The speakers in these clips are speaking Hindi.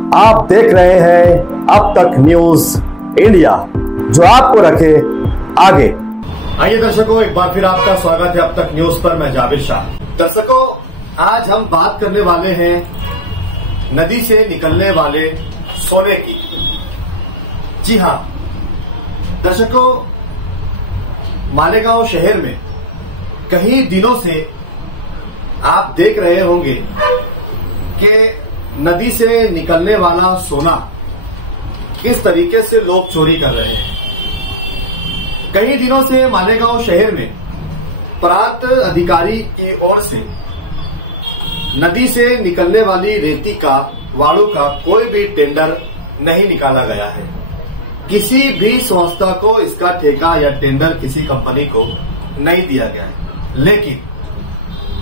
आप देख रहे हैं अब तक न्यूज इंडिया, जो आपको रखे आगे। आइए दर्शकों, एक बार फिर आपका स्वागत है अब तक न्यूज पर। मैं जाबिर शाह। दर्शकों, आज हम बात करने वाले हैं नदी से निकलने वाले सोने की। जी हाँ दर्शकों, मालेगांव शहर में कई दिनों से आप देख रहे होंगे कि नदी से निकलने वाला सोना किस तरीके से लोग चोरी कर रहे हैं। कई दिनों से मालेगांव शहर में प्रांत अधिकारी की ओर से नदी से निकलने वाली रेती का, वाड़ू का कोई भी टेंडर नहीं निकाला गया है। किसी भी संस्था को इसका ठेका या टेंडर किसी कंपनी को नहीं दिया गया है। लेकिन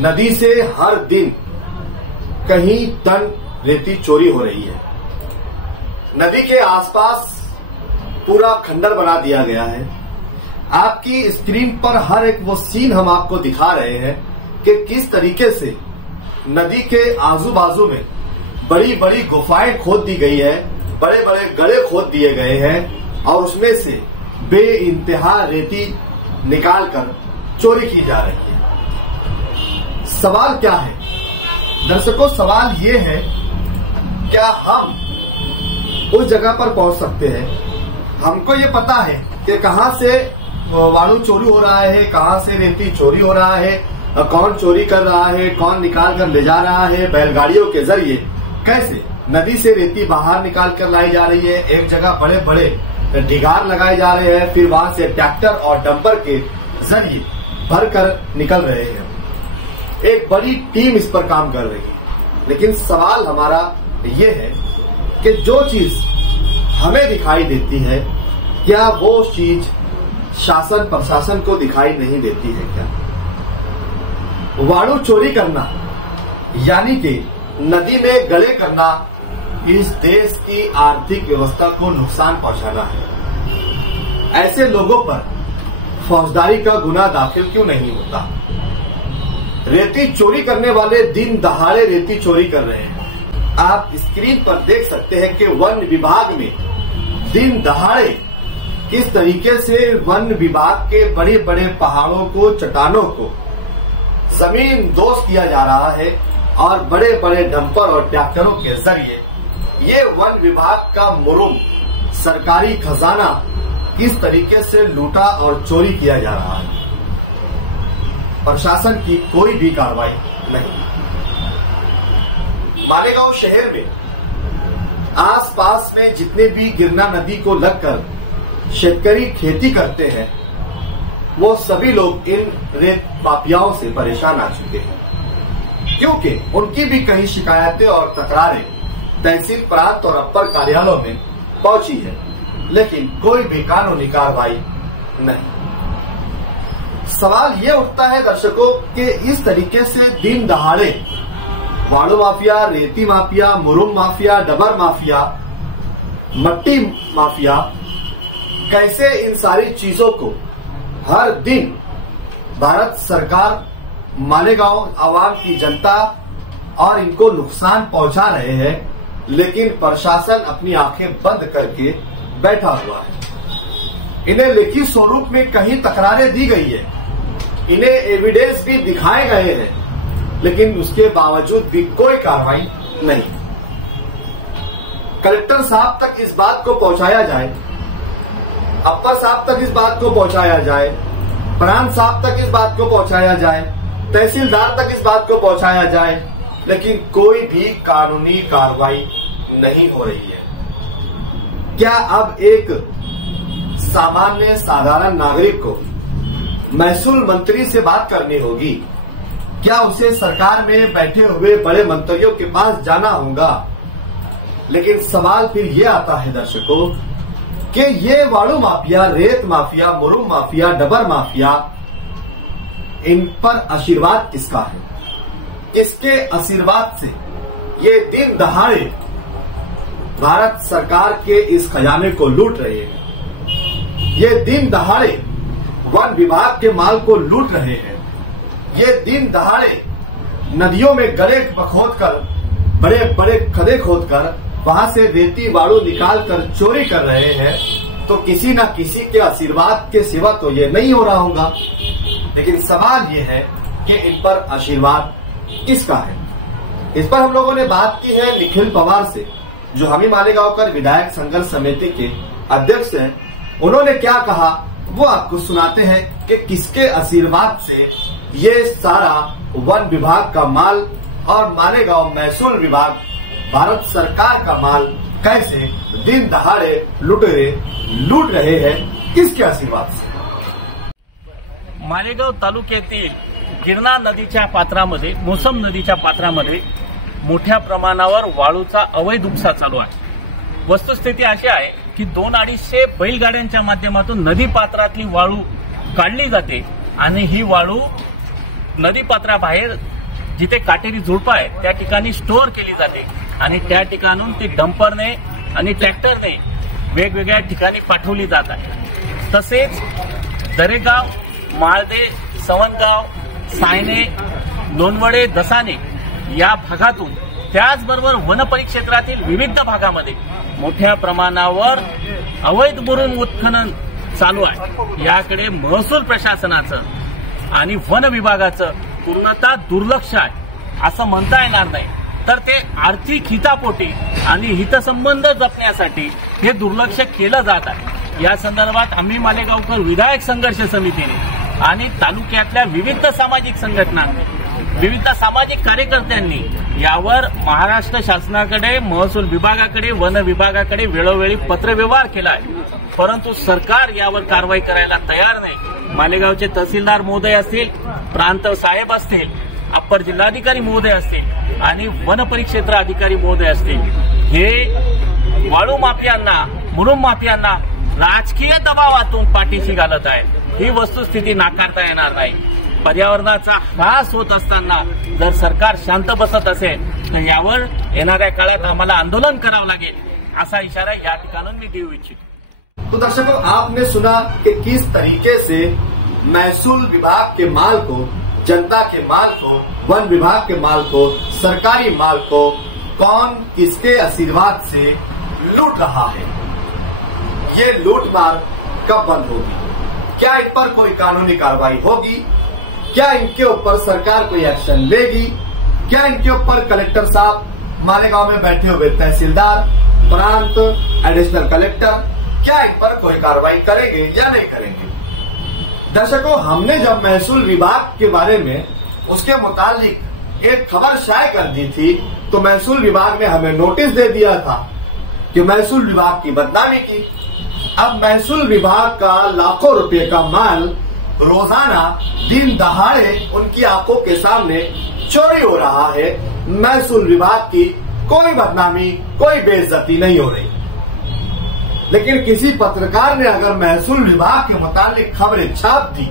नदी से हर दिन कहीं टन रेती चोरी हो रही है। नदी के आसपास पूरा खंडर बना दिया गया है। आपकी स्क्रीन पर हर एक वो सीन हम आपको दिखा रहे हैं कि किस तरीके से नदी के आजू बाजू में बड़ी बड़ी गुफाएं खोद दी गई है, बड़े बड़े गड्ढे खोद दिए गए हैं और उसमें से बेइंतहा रेती निकालकर चोरी की जा रही है। सवाल क्या है दर्शकों? सवाल ये है, क्या हम उस जगह पर पहुंच सकते हैं? हमको ये पता है कि कहां से वाड़ू चोरी हो रहा है, कहां से रेती चोरी हो रहा है, कौन चोरी कर रहा है, कौन निकाल कर ले जा रहा है। बैलगाड़ियों के जरिए कैसे नदी से रेती बाहर निकाल कर लाई जा रही है। एक जगह बड़े बड़े ढिगार लगाए जा रहे हैं, फिर वहां से ट्रैक्टर और डंपर के जरिए भरकर निकल रहे हैं। एक बड़ी टीम इस पर काम कर रही है। लेकिन सवाल हमारा ये है कि जो चीज हमें दिखाई देती है, क्या वो चीज शासन प्रशासन को दिखाई नहीं देती है क्या? वाड़ू चोरी करना यानी कि नदी में गड्ढे करना इस देश की आर्थिक व्यवस्था को नुकसान पहुंचाना है। ऐसे लोगों पर फौजदारी का गुना दाखिल क्यों नहीं होता? रेती चोरी करने वाले दिन दहाड़े रेती चोरी कर रहे हैं। आप स्क्रीन पर देख सकते हैं कि वन विभाग में दिन दहाड़े किस तरीके से वन विभाग के बड़े बड़े पहाड़ों को, चट्टानों को जमीन दोष किया जा रहा है और बड़े बड़े डंपर और ट्रैक्टरों के जरिए ये वन विभाग का मुरुम, सरकारी खजाना किस तरीके से लूटा और चोरी किया जा रहा है। प्रशासन की कोई भी कार्रवाई नहीं। मालेगांव शहर में आसपास में जितने भी गिरना नदी को लगकर शेतकरी खेती करते हैं, वो सभी लोग इन रेत माफियाओं से परेशान आ चुके हैं, क्योंकि उनकी भी कई शिकायतें और तकरारें तहसील, प्रांत और अपर कार्यालयों में पहुंची है, लेकिन कोई भी कानूनी कार्रवाई नहीं। सवाल ये उठता है दर्शकों कि इस तरीके से दिन दहाड़े वाड़ू माफिया, रेती माफिया, मुरुम माफिया, डबर माफिया, मट्टी माफिया कैसे इन सारी चीजों को हर दिन भारत सरकार, मालेगांव आवाम की जनता और इनको नुकसान पहुंचा रहे हैं, लेकिन प्रशासन अपनी आंखें बंद करके बैठा हुआ है। इन्हें लिखित स्वरूप में कहीं तकरारें दी गई है, इन्हें एविडेंस भी दिखाए गए हैं, लेकिन उसके बावजूद भी कोई कार्रवाई नहीं। कलेक्टर साहब तक इस बात को पहुंचाया जाए, अपर साहब तक इस बात को पहुंचाया जाए, प्रांत साहब तक इस बात को पहुंचाया जाए, तहसीलदार तक इस बात को पहुंचाया जाए, लेकिन कोई भी कानूनी कार्रवाई नहीं हो रही है। क्या अब एक सामान्य साधारण नागरिक को महसूल मंत्री से बात करनी होगी? क्या उसे सरकार में बैठे हुए बड़े मंत्रियों के पास जाना होगा? लेकिन सवाल फिर ये आता है दर्शकों कि ये वाड़ू माफिया, रेत माफिया, मुरुम माफिया, डबर माफिया, इन पर आशीर्वाद किसका है? किसके आशीर्वाद से ये दिन दहाड़े भारत सरकार के इस खजाने को लूट रहे हैं? ये दिन दहाड़े वन विभाग के माल को लूट रहे हैं। ये दिन दहाड़े नदियों में गड्ढे खोद कर, बड़े बड़े खड्डे खोद कर वहां से रेती बालू निकाल कर चोरी कर रहे हैं, तो किसी न किसी के आशीर्वाद के सिवा तो ये नहीं हो रहा होगा। लेकिन सवाल ये है कि इन पर आशीर्वाद किसका है। इस पर हम लोगों ने बात की है निखिल पवार से, जो हमी मालेगांव विधायक संघर्ष समिति के अध्यक्ष हैं। उन्होंने क्या कहा वो आपको सुनाते हैं कि किसके आशीर्वाद से ये सारा वन विभाग का माल और मालेगांव महसूल विभाग भारत सरकार का माल कैसे दिन दहाड़े लूट रहे हैं, किसके आशीर्वाद से। मालेगाव तालुक्यातील गिरणा नदीच्या पात्रामध्ये, मोसम नदीच्या पात्रामध्ये मोठ्या प्रमाणावर वाळूचा अवैध उपसा चालू आहे। वस्तुस्थिती अशी आहे की 200-250 बैलगाड्यांच्या माध्यमातून नदी पात्रातली वाळू काढली जाते आणि ही वाळू नदी पात्राबाहेर जिथे काटेरी झुडपं आहे त्या ठिकाणी स्टोअर केली जाते आणि त्या ठिकाणून ती डंपरने आणि ट्रॅक्टरने वेगवेगळ्या ठिकाणी पाठवली जात आहे। तसेच दरेगाव, माळदे, सवनगाव, सायने, लोणवडे, दसाने या भागातून, त्याचबरोबर वनपरिक्षेत्रातील विविध भागामध्ये मोठ्या प्रमाणावर अवैध मुरुम उत्खनन चालू आहे। याकडे महसूल प्रशासनाचं आणि वन विभागाचं पूर्णतः दुर्लक्ष आहे असं म्हणता येणार नाही, तर ते आर्थिक हितापोटी आणि हितसंबंध जपण्यासाठी हे दुर्लक्ष केलं जात आहे। या संदर्भात आम्ही मालेगावकर विधायक संघर्ष समितीने आणि तालुक्यातल्या विविध सामाजिक संघटनांनी, विविध सामाजिक कार्यकर्त्यांनी यावर महाराष्ट्र शासनाकडे, महसूल विभागाकडे, वन विभागाकडे वेळोवेळी पत्रव्यवहार केला आहे, परंतु सरकार यावर कारवाई करायला तयार नाही। मालेगावचे तहसीलदार महोदय असतील, प्रांत साहेब असतील, अप्पर जिल्हाधिकारी महोदय असतील आणि वन परिक्षेत्र अधिकारी महोदय असतील, हे वाळू माफियांना, मुरुम माफियांना राजकीय दबावातून पाठीशी घालत आहेत। ही वस्तुस्थिती नाकारता येणार नाही। पर्यावरणाचा ह्रास होत असताना जर सरकार शांत बसत असेल तर यावर येणाऱ्या काळात आम्हाला आंदोलन करावं लागेल, असा इशारा या ठिकाणून मी देऊ इच्छितो। तो दर्शकों, आपने सुना कि किस तरीके से महसूल विभाग के माल को, जनता के माल को, वन विभाग के माल को, सरकारी माल को कौन किसके आशीर्वाद से लूट रहा है। ये लूटमार कब बंद होगी? क्या इन पर कोई कानूनी कार्रवाई होगी? क्या इनके ऊपर सरकार कोई एक्शन लेगी? क्या इनके ऊपर कलेक्टर साहब, मालेगांव में बैठे हुए तहसीलदार, प्रांत, एडिशनल कलेक्टर, क्या इन पर कोई कार्रवाई करेंगे या नहीं करेंगे? दर्शकों, हमने जब महसूल विभाग के बारे में उसके मुतालिक एक खबर शाये कर दी थी तो महसूल विभाग ने हमें नोटिस दे दिया था कि महसूल विभाग की बदनामी की। अब महसूल विभाग का लाखों रुपए का माल रोजाना दिन दहाड़े उनकी आंखों के सामने चोरी हो रहा है। महसूल विभाग की कोई बदनामी, कोई बेइज्जती नहीं हो रही। लेकिन किसी पत्रकार ने अगर महसूल विभाग के मुतालिक खबरें छाप दी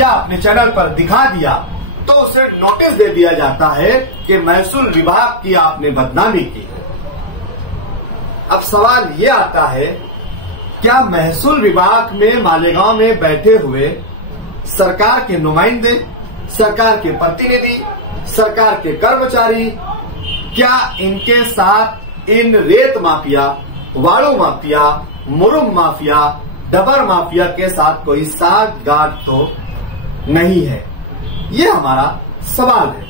या अपने चैनल पर दिखा दिया तो उसे नोटिस दे दिया जाता है कि महसूल विभाग की आपने बदनामी की है। अब सवाल ये आता है, क्या महसूल विभाग में मालेगांव में बैठे हुए सरकार के नुमाइंदे, सरकार के प्रतिनिधि, सरकार के कर्मचारी, क्या इनके साथ इन रेत माफिया, वाळू माफिया, मुरुम माफिया, डबर माफिया के साथ कोई साठगांठ तो नहीं है? ये हमारा सवाल है।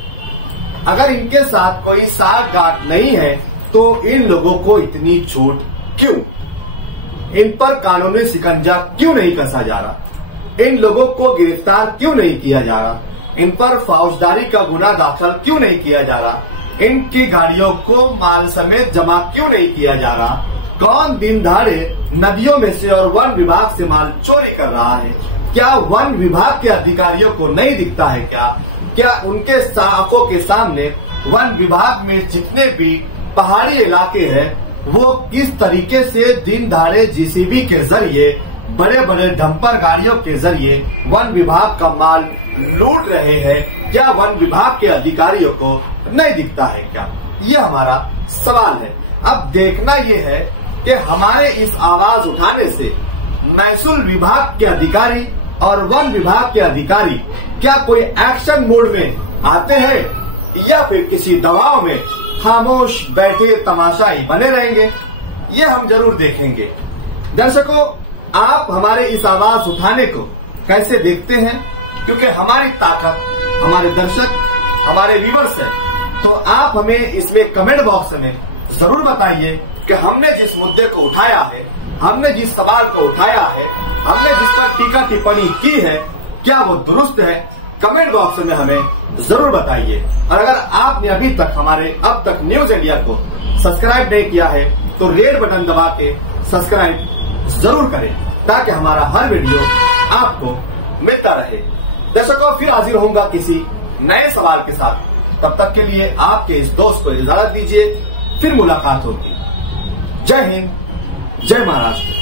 अगर इनके साथ कोई साठगांठ नहीं है तो इन लोगों को इतनी छूट क्यों? इन पर कानूनी शिकंजा क्यों नहीं कसा जा रहा? इन लोगों को गिरफ्तार क्यों नहीं किया जा रहा? इन पर फौजदारी का गुना दाखिल क्यों नहीं किया जा रहा? इनकी गाड़ियों को माल समेत जमा क्यों नहीं किया जा रहा? कौन दिन दहाड़े नदियों में से और वन विभाग से माल चोरी कर रहा है? क्या वन विभाग के अधिकारियों को नहीं दिखता है क्या उनके आंखों के सामने वन विभाग में जितने भी पहाड़ी इलाके हैं वो किस तरीके से दिन दहाड़े जीसीबी के जरिए, बड़े बड़े डंपर गाड़ियों के जरिए वन विभाग का माल लूट रहे हैं? क्या वन विभाग के अधिकारियों को नहीं दिखता है क्या? ये हमारा सवाल है। अब देखना ये है कि हमारे इस आवाज उठाने से महसूल विभाग के अधिकारी और वन विभाग के अधिकारी क्या कोई एक्शन मोड में आते हैं या फिर किसी दबाव में खामोश बैठे तमाशाई बने रहेंगे, ये हम जरूर देखेंगे। दर्शकों, आप हमारे इस आवाज उठाने को कैसे देखते हैं? क्योंकि हमारी ताकत हमारे दर्शक, हमारे व्यूअर्स हैं, तो आप हमें इसमें कमेंट बॉक्स में जरूर बताइए कि हमने जिस मुद्दे को उठाया है, हमने जिस सवाल को उठाया है, हमने जिस पर टीका टिप्पणी की है, क्या वो दुरुस्त है? कमेंट बॉक्स में हमें जरूर बताइए। और अगर आपने अभी तक हमारे अब तक न्यूज इंडिया को सब्सक्राइब नहीं किया है तो रेड बटन दबा के सब्सक्राइब जरूर करें, ताकि हमारा हर वीडियो आपको मिलता रहे। दर्शकों, फिर हाजिर होऊंगा किसी नए सवाल के साथ। तब तक के लिए आपके इस दोस्त को इजाजत दीजिए, फिर मुलाकात होगी। जय हिंद, जय महाराष्ट्र।